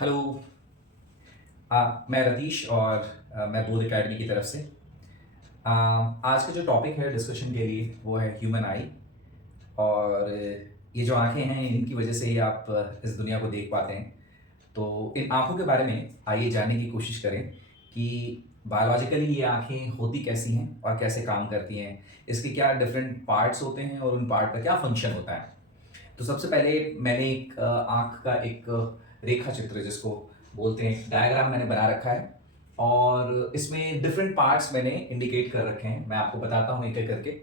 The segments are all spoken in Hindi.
हेलो। मैं रतीश और मैं बोध एकेडमी की तरफ से आज का जो टॉपिक है डिस्कशन के लिए वो है ह्यूमन आई। और ये जो आंखें हैं इनकी वजह से ही आप इस दुनिया को देख पाते हैं। तो इन आंखों के बारे में आइए जानने की कोशिश करें कि बायोलॉजिकली ये आंखें होती कैसी हैं और कैसे काम करती हैं, इसके क्या डिफरेंट पार्ट्स होते हैं और उन पार्ट का क्या फंक्शन होता है। तो सबसे पहले मैंने एक आँख का एक रेखा चित्र जिसको बोलते हैं डायग्राम मैंने बना रखा है और इसमें डिफरेंट पार्ट्स मैंने इंडिकेट कर रखे हैं। मैं आपको बताता हूँ एक एक करके।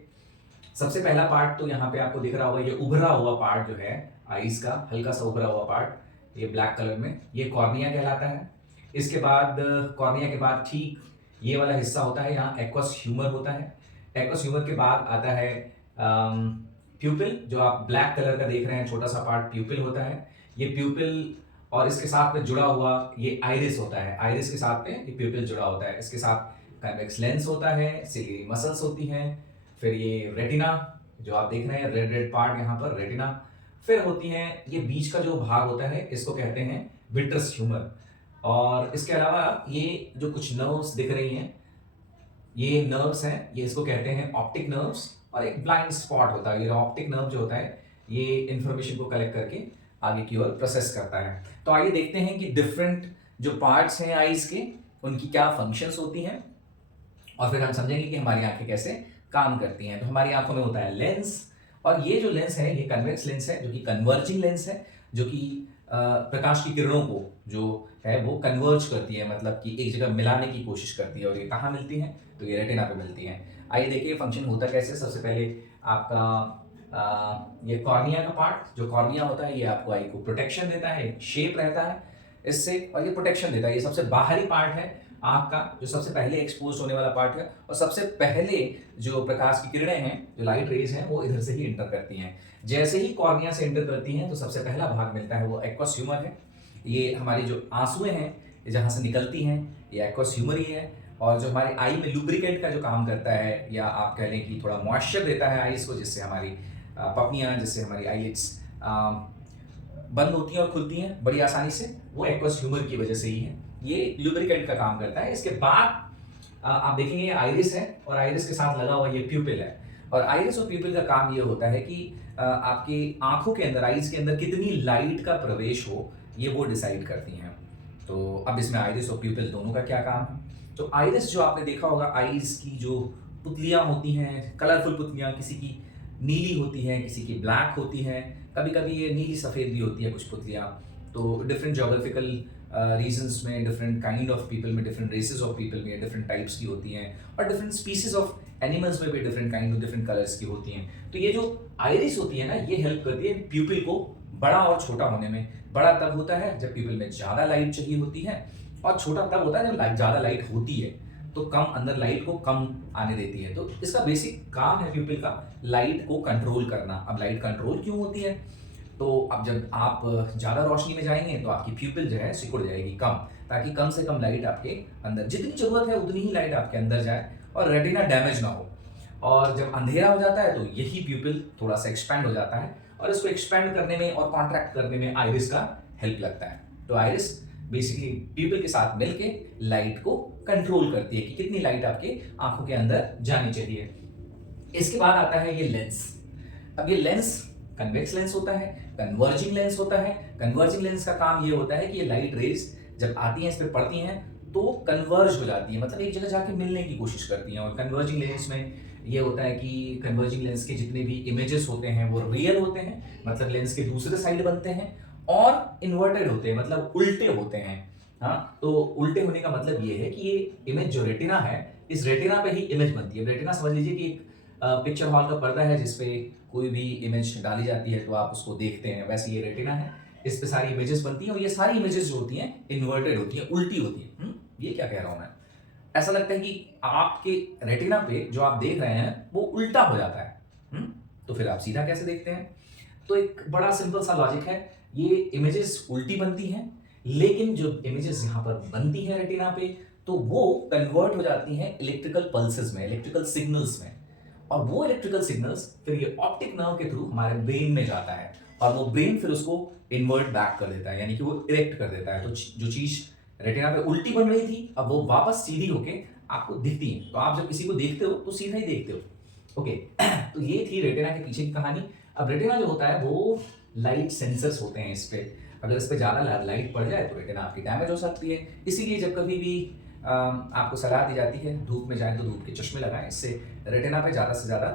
सबसे पहला पार्ट तो यहाँ पे आपको दिख रहा होगा, ये उभरा हुआ पार्ट जो है आईज का, हल्का सा उभरा हुआ पार्ट, ये ब्लैक कलर में, ये कॉर्निया कहलाता है। इसके बाद कॉर्निया के बाद ठीक ये वाला हिस्सा होता है, यहाँ एक्वस ह्यूमर होता है। एक्वस ह्यूमर के बाद आता है प्यूपिल, जो आप ब्लैक कलर का देख रहे हैं, छोटा सा पार्ट प्यूपिल होता है। ये प्यूपिल और इसके साथ में जुड़ा हुआ ये आइरिस होता है, आइरिस के साथ में ये प्यूपिल जुड़ा होता है। इसके साथ कन्वेक्स लेंस होता है, सिलियरी मसल्स होती हैं, फिर ये रेटिना जो आप देख रहे हैं, रेड रेड पार्ट यहाँ पर रेटिना। फिर होती हैं ये बीच का जो भाग होता है इसको कहते हैं विट्रस ह्यूमर। और इसके अलावा ये जो कुछ नर्व्स दिख रही हैं, ये नर्व्स हैं, ये इसको कहते हैं ऑप्टिक नर्व्स। और एक ब्लाइंड स्पॉट होता है, ये ऑप्टिक नर्व जो होता है ये इंफॉर्मेशन को कलेक्ट करके आगे की ओर प्रोसेस करता है। तो आइए देखते हैं कि डिफरेंट जो पार्ट्स हैं आईज के उनकी क्या फंक्शंस होती हैं और फिर हम समझेंगे कि हमारी आंखें कैसे काम करती हैं। तो हमारी आंखों में होता है लेंस, और ये जो लेंस है ये कन्वेक्स लेंस है जो कि कन्वर्जिंग लेंस है, जो कि प्रकाश की किरणों को जो है वो कन्वर्ज करती है, मतलब कि एक जगह मिलाने की कोशिश करती है। और ये कहाँ मिलती हैं? तो ये रेटिना पे मिलती हैं। आइए देखिए फंक्शन होता कैसे। सबसे पहले आपका ये कॉर्निया का पार्ट, जो कॉर्निया होता है ये आपको आई को प्रोटेक्शन देता है, शेप रहता है इससे, और ये प्रोटेक्शन देता है। ये सबसे बाहरी पार्ट है आँख का, जो सबसे पहले एक्सपोज होने वाला पार्ट है, और सबसे पहले जो प्रकाश की किरणें हैं, जो लाइट रेज हैं, वो इधर से ही इंटर करती हैं। जैसे ही कॉर्निया से इंटर करती हैं तो सबसे पहला भाग मिलता है वो एक्वस ह्यूमर है। ये हमारी जो आंसुएं हैं ये जहाँ से निकलती हैं ये एक्वस ह्यूमर ही है। और जो हमारे आई में लुब्रिकेंट का जो काम करता है, या आप कह लें कि थोड़ा मॉइस्चर देता है आईज को, जिससे हमारी पपनियाँ, जिससे हमारी आईलिड्स बंद होती हैं और खुलती हैं बड़ी आसानी से, वो एक्वस ह्यूमर की वजह से ही है। ये लुब्रिकेंट का काम करता है। इसके बाद आप देखेंगे ये आइरिस है, और आइरिस के साथ लगा हुआ ये प्यूपिल है। और आइरिस और प्यूपिल का काम ये होता है कि आपकी आंखों के अंदर, आइज के अंदर कितनी लाइट का प्रवेश हो, ये वो डिसाइड करती हैं। तो अब इसमें आइरिस और प्यूपिल दोनों का क्या काम है? तो आइरिस जो आपने देखा होगा, आइज की जो पुतलियां होती हैं, कलरफुल पुतलियां, किसी की नीली होती हैं, किसी की ब्लैक होती हैं, कभी कभी ये नीली सफ़ेद भी होती है कुछ पुतलियां। तो डिफरेंट जोग्राफिकल रीजन्स में, डिफरेंट काइंड ऑफ पीपल में, डिफरेंट रेसेस ऑफ पीपल में डिफरेंट टाइप्स की होती हैं, और डिफरेंट स्पीसीज ऑफ एनिमल्स में भी different kind of different colours की होती हैं। तो ये जो आइरिस होती है ना, ये हेल्प करती है प्यूपिल को बड़ा और छोटा होने में। बड़ा तब होता है जब प्यूपिल में ज़्यादा लाइट चाहिए होती है, और छोटा तब होता है जब ज़्यादा लाइट होती है तो कम अंदर लाइट को कम आने देती है। तो इसका बेसिक काम है प्यूपिल का लाइट को कंट्रोल करना। अब लाइट कंट्रोल क्यों होती है? तो अब जब आप ज़्यादा रोशनी में जाएंगे तो आपकी प्यूपिल जो है सिकुड़ जाएगी कम, ताकि कम से कम लाइट आपके अंदर, जितनी ज़रूरत है उतनी ही लाइट आपके अंदर जाए और रेटिना डैमेज ना हो। और जब अंधेरा हो जाता है तो यही प्यूपिल थोड़ा सा एक्सपैंड हो जाता है, और इसको एक्सपैंड करने में और कॉन्ट्रैक्ट करने में आइरिस का हेल्प लगता है। तो आइरिस बेसिकली प्यूपिल के साथ मिलके लाइट को कंट्रोल करती है कि कितनी लाइट आपके आंखों के अंदर जानी चाहिए। इसके बाद आता है ये लेंस। अब ये लेंस कन्वेक्स लेंस होता है, कन्वर्जिंग लेंस होता है। कन्वर्जिंग लेंस का काम ये होता है कि ये लाइट रेज जब आती हैं, इस पर पड़ती हैं, तो कन्वर्ज हो जाती है, मतलब एक जगह जाके मिलने की कोशिश करती हैं। और कन्वर्जिंग लेंस में ये होता है कि कन्वर्जिंग लेंस के जितने भी इमेजेस होते हैं वो रियल होते हैं, मतलब लेंस के दूसरे साइड बनते हैं, और इन्वर्टेड होते हैं, मतलब उल्टे होते हैं। हाँ, तो उल्टे होने का मतलब ये है कि ये इमेज जो रेटिना है, इस रेटिना पे ही इमेज बनती है। रेटिना समझ लीजिए कि एक पिक्चर हॉल का पर्दा है जिसपे कोई भी इमेज डाली जाती है तो आप उसको देखते हैं, वैसे ये रेटिना है, इस पे सारी इमेजेस बनती हैं, और ये सारी इमेजेस जो होती हैं इन्वर्टेड होती हैं, उल्टी होती हैं। ये क्या कह रहा हूं मैं? ऐसा लगता है कि आपके रेटिना पे जो आप देख रहे हैं वो उल्टा हो जाता है। तो फिर आप सीधा कैसे देखते हैं? तो एक बड़ा सिंपल सा लॉजिक है, ये इमेजेस उल्टी बनती हैं, लेकिन जो इमेजेस यहाँ पर बनती हैं रेटिना पे, तो वो कन्वर्ट हो जाती हैं इलेक्ट्रिकल पल्सेस में, इलेक्ट्रिकल सिग्नल्स में। और वो इलेक्ट्रिकल सिग्नल्स फिर ये ऑप्टिक नर्व के थ्रू हमारे ब्रेन में जाता है, और वो ब्रेन फिर उसको इन्वर्ट बैक कर देता है, यानी कि वो इरेक्ट कर देता है। तो जो चीज़ रेटिना पे उल्टी बन रही थी, अब वो वापस सीधी होके आपको दिखती है। तो आप जब किसी को देखते हो तो सीधा ही देखते हो। ओके तो ये थी रेटिना के पीछे की कहानी। अब रेटिना जो होता है वो लाइट सेंसर्स होते हैं इस पे। अगर इस पे ज़्यादा लाइट पड़ जाए तो रेटिना आपकी डैमेज हो सकती है। इसीलिए जब कभी भी आपको सलाह दी जाती है धूप में जाएं तो धूप के चश्मे लगाएं, इससे रेटिना पे ज़्यादा से ज़्यादा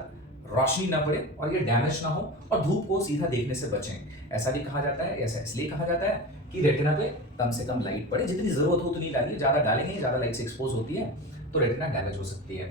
रोशनी ना पड़े और ये डैमेज ना हो, और धूप को सीधा देखने से बचें। ऐसा भी कहा जाता है, ऐसा इसलिए कहा जाता है कि रेटिना पे कम से कम लाइट पड़े, जितनी ज़रूरत हो उतनी डालिए, ज़्यादा डालेंगे ज़्यादा लाइट से एक्सपोज होती है तो रेटिना डैमेज हो सकती है।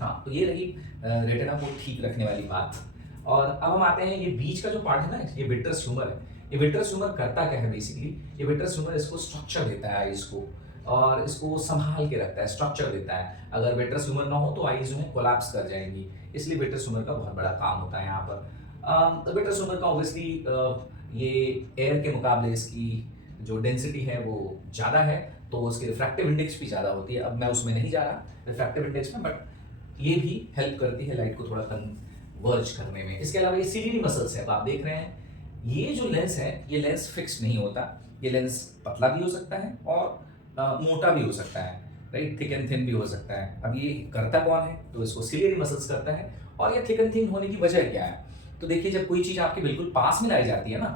हाँ, तो ये रही रेटिना को ठीक रखने वाली बात। और अब हम आते हैं ये बीच का जो पार्ट है ना, ये विट्रस ह्यूमर है। ये विट्रस ह्यूमर करता क्या है बेसिकली, ये विट्रस ह्यूमर इसको स्ट्रक्चर देता है आईज को, और इसको संभाल के रखता है, स्ट्रक्चर देता है। अगर विट्रस ह्यूमर ना हो तो आईज जो है कोलैप्स कर जाएंगी, इसलिए विट्रस ह्यूमर का बहुत बड़ा काम होता है यहाँ पर। तो विट्रस ह्यूमर का ऑब्वियसली ये एयर के मुकाबले इसकी जो डेंसिटी है वो ज़्यादा है, तो उसकी रिफ्रैक्टिव इंडेक्स भी ज़्यादा होती है। अब मैं उसमें नहीं जा रहा रिफ्रैक्टिव इंडेक्स में, बट ये भी हेल्प करती है लाइट को थोड़ा कन्वर्ज करने में। इसके अलावा ये सीलियरी मसल्स है, अब आप देख रहे हैं ये जो लेंस है ये लेंस फिक्स नहीं होता, ये लेंस पतला भी हो सकता है और मोटा भी हो सकता है, राइट, थिक एंड थिन भी हो सकता है। अब ये करता कौन है, तो इसको सीलियरी मसल्स करता है। और ये थिक एंड थिन होने की वजह क्या है, तो देखिए जब कोई चीज़ आपके बिल्कुल पास में लाई जाती है ना,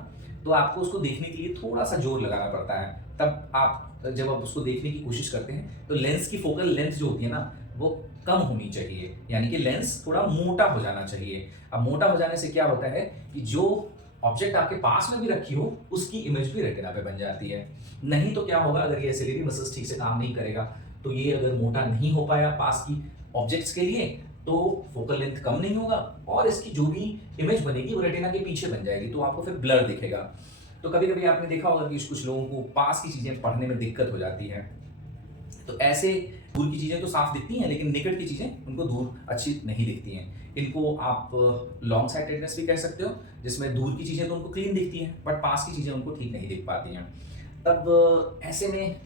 तो आपको उसको देखने के लिए थोड़ा सा जोर लगाना पड़ता है। तब आप जब आप उसको देखने की कोशिश करते हैं तो लेंस की फोकल लेंथ जो होती है ना वो कम होनी चाहिए, यानी कि लेंस थोड़ा मोटा हो जाना चाहिए। अब मोटा हो जाने से क्या होता है कि जो ऑब्जेक्ट आपके पास में भी रखी हो उसकी इमेज भी रेटिना पे बन जाती है। नहीं तो क्या होगा, अगर ये सिलेरी मसल्स ठीक से काम नहीं करेगा तो ये अगर मोटा नहीं हो पाया पास की ऑब्जेक्ट्स के लिए तो फोकल लेंथ कम नहीं होगा और इसकी जो भी इमेज बनेगी वो रेटिना के पीछे बन जाएगी, तो आपको फिर ब्लर दिखेगा। तो कभी कभी आपने देखा होगा कि कुछ लोगों को पास की चीज़ें पढ़ने में दिक्कत हो जाती है। तो ऐसे दूर की चीज़ें तो साफ दिखती हैं लेकिन निकट की चीज़ें उनको दूर अच्छी नहीं दिखती हैं। इनको आप लॉन्ग साइटेडनेस भी कह सकते हो, जिसमें दूर की चीज़ें तो उनको क्लीन दिखती हैं बट पास की चीज़ें उनको ठीक नहीं दिख पाती हैं। तब ऐसे में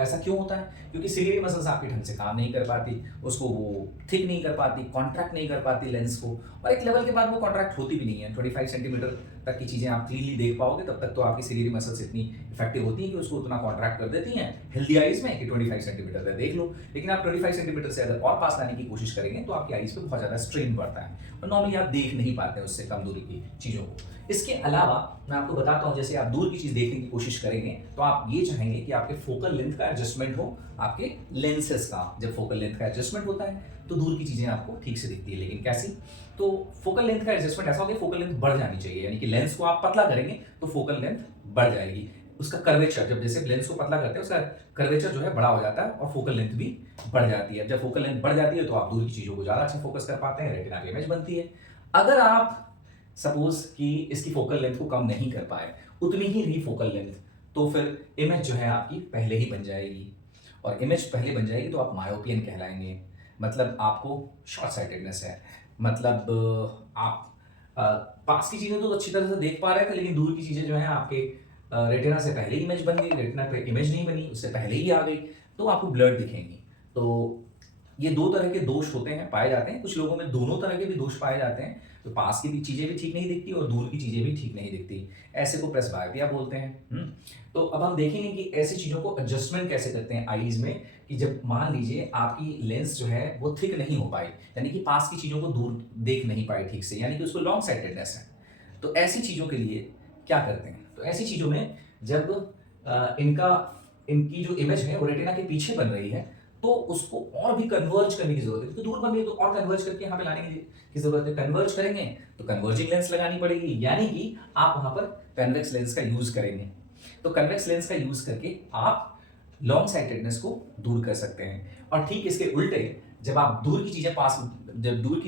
ऐसा क्यों होता है, क्योंकि सिलियरी मसल्स आपके ढंग से काम नहीं कर पाती, उसको वो थिक नहीं कर पाती, कॉन्ट्रैक्ट नहीं कर पाती लेंस को, और एक लेवल के बाद वो कॉन्ट्रैक्ट होती भी नहीं है। 25 सेंटीमीटर तक की चीज़ें आप क्लीनली देख पाओगे तब तक तो आपकी सिलियरी मसल्स इतनी इफेक्टिव होती हैं कि उसको उतना कॉन्ट्रैक्ट कर देती हैं हेल्दी आइज में कि 25 सेंटीमीटर तक देख लो। लेकिन आप 25 सेंटीमीटर से अगर और पास लाने की कोशिश करेंगे तो आपकी आइज पे बहुत ज़्यादा स्ट्रेन पड़ता है और नॉर्मली आप देख नहीं पाते हैं उससे कम दूरी की चीज़ों को। इसके अलावा मैं आपको बताता हूं, जैसे आप दूर की चीज देखने की कोशिश करेंगे तो आप ये चाहेंगे कि आपके फोकल लेंथ का एडजस्टमेंट हो, आपके लेंसेज का। जब फोकल लेंथ का एडजस्टमेंट होता है तो दूर की चीजें आपको ठीक से दिखती है। लेकिन कैसी, तो फोकल लेंथ का एडजस्टमेंट ऐसा होगा, फोकल लेंथ बढ़ जानी चाहिए, यानी कि लेंस को आप पतला करेंगे तो फोकल लेंथ बढ़ जाएगी। उसका कर्वेचर, जब जैसे लेंस को पतला करते हैं उसका कर्वेचर जो है बड़ा हो जाता है और फोकल लेंथ भी बढ़ जाती है। जब फोकल लेंथ बढ़ जाती है तो आप दूर की चीजों को ज्यादा अच्छा फोकस कर पाते हैं, रेटिना की इमेज बनती है। अगर आप सपोज कि इसकी फोकल लेंथ को कम नहीं कर पाए, उतनी ही रही फोकल लेंथ, तो फिर इमेज जो है आपकी पहले ही बन जाएगी, और इमेज पहले बन जाएगी तो आप मायोपियन कहलाएंगे। मतलब आपको शॉर्ट साइटेडनेस है, मतलब आप पास की चीज़ें तो अच्छी तरह से देख पा रहे थे लेकिन दूर की चीज़ें जो है आपके रेटिना से पहले ही इमेज बन गई, रेटिना पे इमेज नहीं बनी उससे पहले ही आ गई, तो आपको ब्लर दिखेंगी। तो ये दो तरह के दोष होते हैं, पाए जाते हैं। कुछ लोगों में दोनों तरह के भी दोष पाए जाते हैं, तो पास की भी चीज़ें भी ठीक नहीं दिखती और दूर की चीज़ें भी ठीक नहीं दिखती। ऐसे को प्रेसबायोपिया बोलते हैं। तो अब हम देखेंगे कि ऐसी चीज़ों को एडजस्टमेंट कैसे करते हैं आईज में, कि जब मान लीजिए आपकी लेंस जो है वो थिक नहीं हो पाई, यानी कि पास की चीज़ों को दूर देख नहीं पाए ठीक से, यानी कि उसको लॉन्ग साइटेडनेस है। तो ऐसी चीज़ों के लिए क्या करते हैं, तो ऐसी चीज़ों में जब इनकी जो इमेज है वो रेटिना के पीछे बन रही है तो उसको और भी कन्वर्ज करने की जरूरत है, क्योंकि दूर बन रही है तो और कन्वर्ज करके यहाँ पे लाने की जरूरत है। कन्वर्ज करेंगे तो कन्वर्जिंग लेंस लगानी पड़ेगी, यानी कि आप वहां पर कन्वेक्स लेंस का यूज करेंगे। तो कन्वेक्स लेंस का यूज करके आप लॉन्ग साइटेडनेस को दूर कर सकते हैं। और ठीक इसके उल्टे, जब दूर की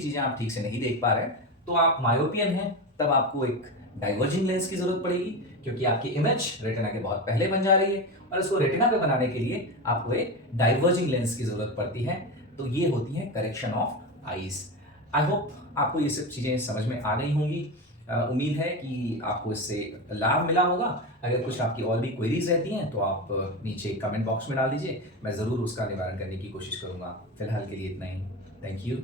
चीजें आप ठीक से नहीं देख पा रहे तो आप मायोपियन हैं, तब आपको एक डाइवर्जिंग लेंस की जरूरत पड़ेगी, क्योंकि आपकी इमेज रेटिना के बहुत पहले बन जा रही है और इसको रेटिना पे बनाने के लिए आपको एक डाइवर्जिंग लेंस की जरूरत पड़ती है। तो ये होती है correction of eyes. I hope आपको ये सब चीज़ें समझ में आ गई होंगी। उम्मीद है कि आपको इससे लाभ मिला होगा। अगर कुछ आपकी और भी क्वेरीज रहती हैं तो आप नीचे कमेंट बॉक्स में डाल दीजिए, मैं ज़रूर उसका निवारण करने की कोशिश करूँगा। फिलहाल के लिए इतना ही। Thank you.